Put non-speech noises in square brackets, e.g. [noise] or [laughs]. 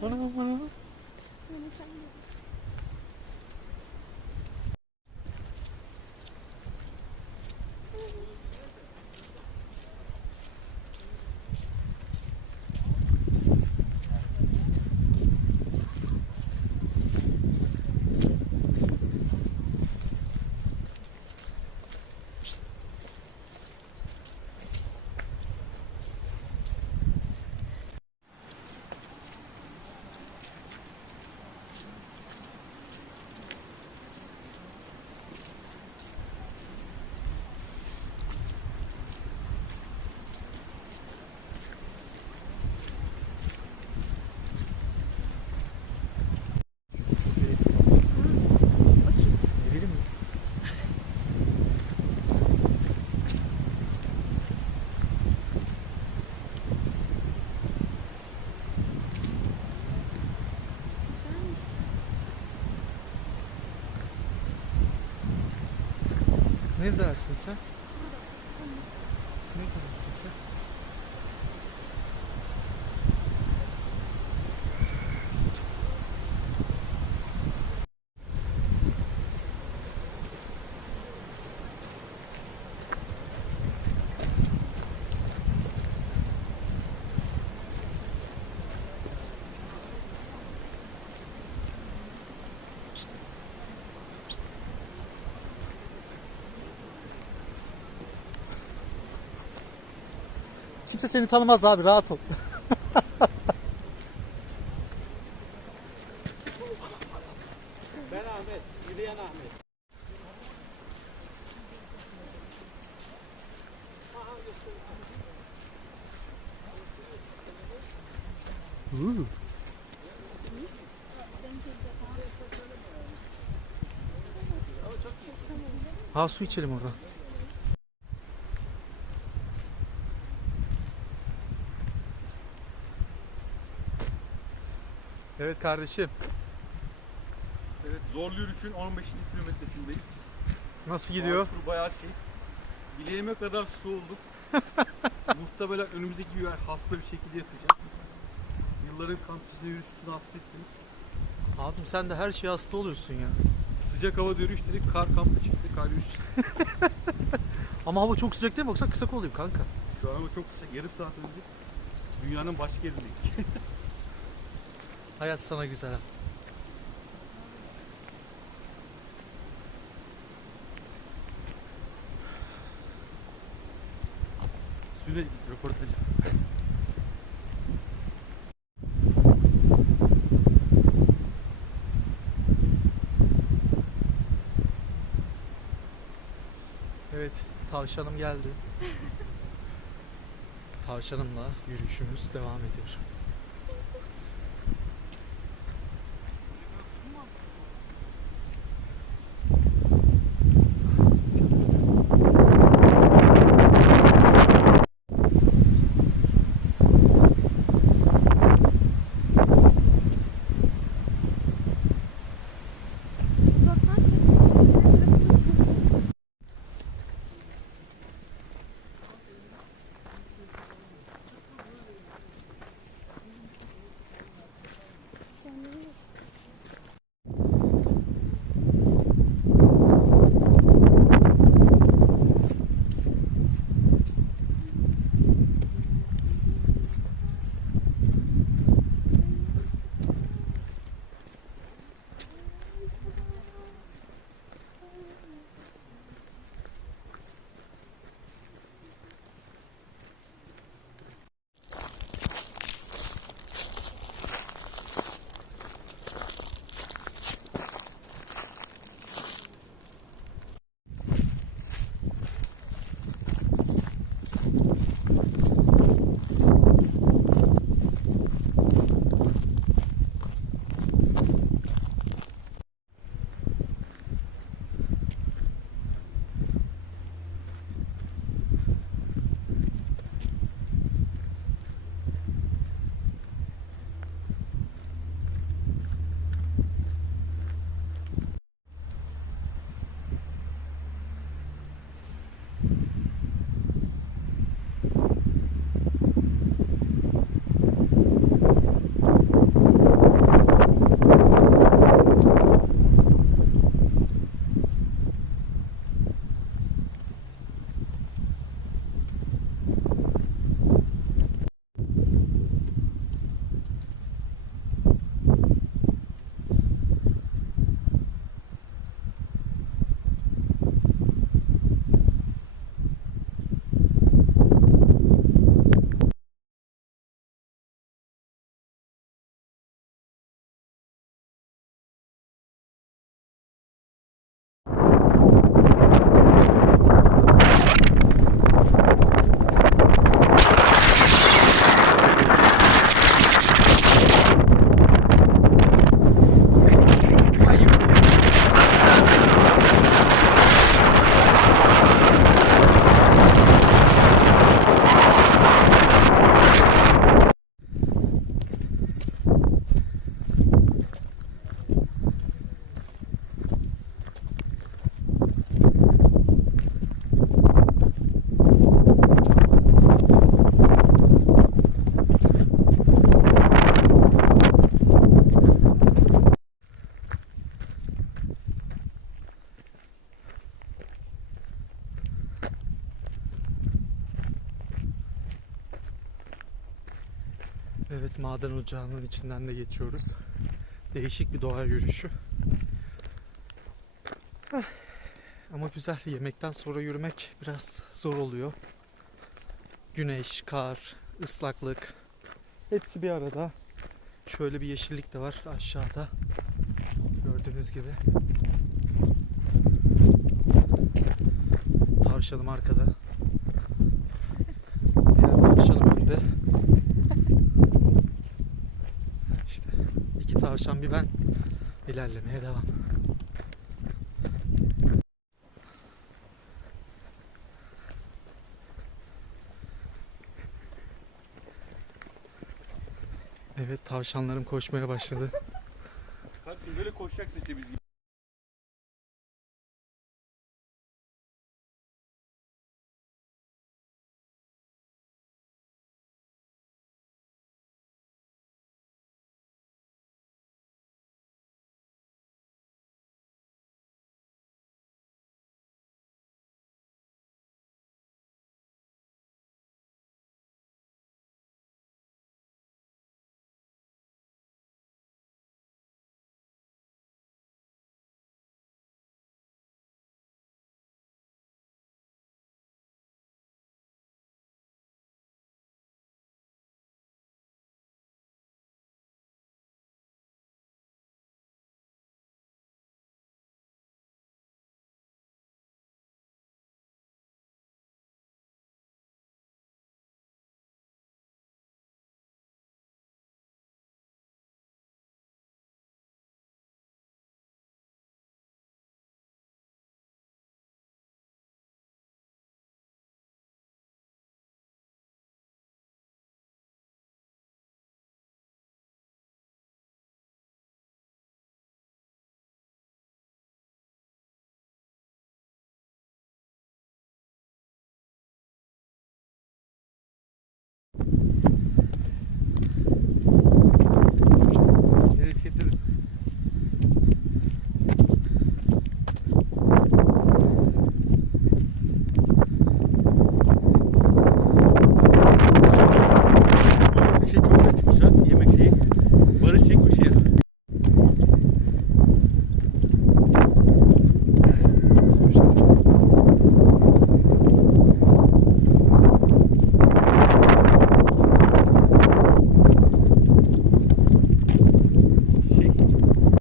Mana mana? Mana Neredesin sen? Neredesin sen? Kimse seni tanımaz abi rahat ol. Ben Ahmet, yürüyen Ahmet. Uuu. Ha su içelim orada. Evet kardeşim. Evet, zorlu yürüyüşün 15. kilometresindeyiz. Nasıl gidiyor? Parkur bayağı şey. Bileğime kadar su olduk. [laughs] Muhtemelen önümüzdeki bir hasta bir şekilde yatacağım. Yılların kampüsüne yürüyüşünü hasta ettiniz. Abim sen de her şeye hasta oluyorsun ya. Sıcak havada yürüyüş dedik, kar kampı çıktı, kar yürüyüş çıktı. [laughs] Ama hava çok sıcak değil mi? Yoksa kısa olayım kanka. Şu an ama çok sıcak, yarım saat önce dünyanın başka [laughs] yerindeyiz. Hayat sana güzel. ha. Süre röportajı. Evet, tavşanım geldi. [laughs] Tavşanımla yürüyüşümüz devam ediyor. Maden ocağının içinden de geçiyoruz. Değişik bir doğa yürüyüşü. Heh. Ama güzel. Yemekten sonra yürümek biraz zor oluyor. Güneş, kar, ıslaklık hepsi bir arada. Şöyle bir yeşillik de var aşağıda. Gördüğünüz gibi. Tavşanım arkada. Diğer tavşanım önde. İşte iki tavşan bir ben ilerlemeye devam. Evet tavşanlarım koşmaya başladı. Kardeşim böyle koşacaksın işte biz gibi.